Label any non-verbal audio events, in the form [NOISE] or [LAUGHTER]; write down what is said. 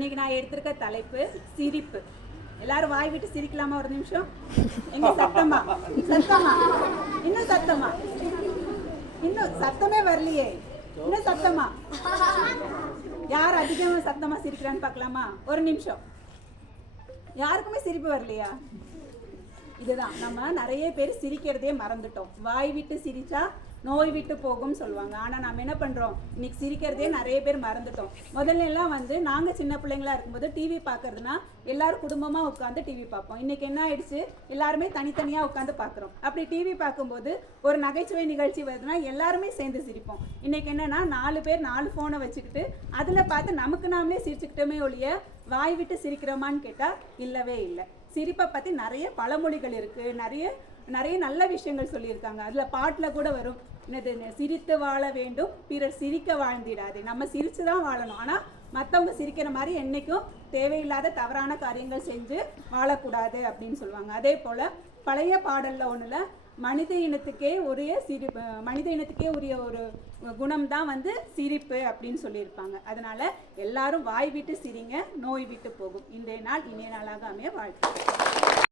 இன்னைக்கு நான் எடுத்திருக்க தலைப்பு சிரிப்பு. எல்லாரும் வாய் விட்டு சிரிக்கலாமா ஒரு நிமிஷம்? எங்க [LAUGHS] சத்தமா? சத்தமா? இன்னும் சத்தமா? இன்னும் சத்தமே வரலையே. இன்னும் சத்தமா? யார் அதிகமா சத்தமா சிரிக்கிறான்னு பார்க்கலாமா? ஒரு நிமிஷம். யாருக்குமே சிரிப்பு வரலையா? இதுதான். நம்ம நிறைய பேர் சிரிக்கிறதே மறந்துட்டோம். வாய் விட்டு சிரிச்சா நோய் விட்டு போகும் சொல்லுவாங்க. ஆனால் நம்ம என்ன பண்ணுறோம் இன்னைக்கு சிரிக்கிறதே நிறைய பேர் மறந்துட்டோம். முதல்ல எல்லாம் வந்து நாங்கள் சின்ன பிள்ளைங்களா இருக்கும்போது டிவி பார்க்கறதுனா எல்லாரும் குடும்பமாக உட்காந்து டிவி பார்ப்போம். இன்றைக்கி என்ன ஆயிடுச்சு? எல்லாருமே தனித்தனியாக உட்காந்து பார்க்குறோம். அப்படி டிவி பார்க்கும்போது ஒரு நகைச்சுவை நிகழ்ச்சி வருதுன்னா எல்லாருமே சேர்ந்து சிரிப்போம். இன்றைக்கி என்னென்னா நாலு பேர் நாலு ஃபோனை வச்சுக்கிட்டு அதில் பார்த்து நமக்கு நாமளே சிரிச்சுக்கிட்டோமே ஒழிய வாய் விட்டு சிரிக்கிறோமான்னு கேட்டால் இல்லவே இல்லை. சிரிப்பை பற்றி நிறைய பழமொழிகள் இருக்குது நிறைய நிறைய நல்ல விஷயங்கள் சொல்லியிருக்காங்க. அதில் பாட்டில் கூட வரும். என்னது சிரித்து வாழ வேண்டும் பிறர் சிரிக்க வாழ்ந்திடாதே. நம்ம சிரித்து தான் வாழணும். ஆனால் மற்றவங்க சிரிக்கிற மாதிரி என்றைக்கும் தேவையில்லாத தவறான காரியங்கள் செஞ்சு வாழக்கூடாது அப்படின்னு சொல்லுவாங்க. அதே போல் பழைய பாடலில் ஒன்றில் மனித இனத்துக்கே உரிய சிரிப்பு மனித இனத்துக்கே உரிய ஒரு குணம் தான் வந்து சிரிப்பு அப்படின்னு சொல்லியிருப்பாங்க. அதனால எல்லாரும் வாய் விட்டு சிரிங்க நோய் விட்டு போகும். இன்றைய நாள் இனிய நாளாக அமைய வாழ்க்கை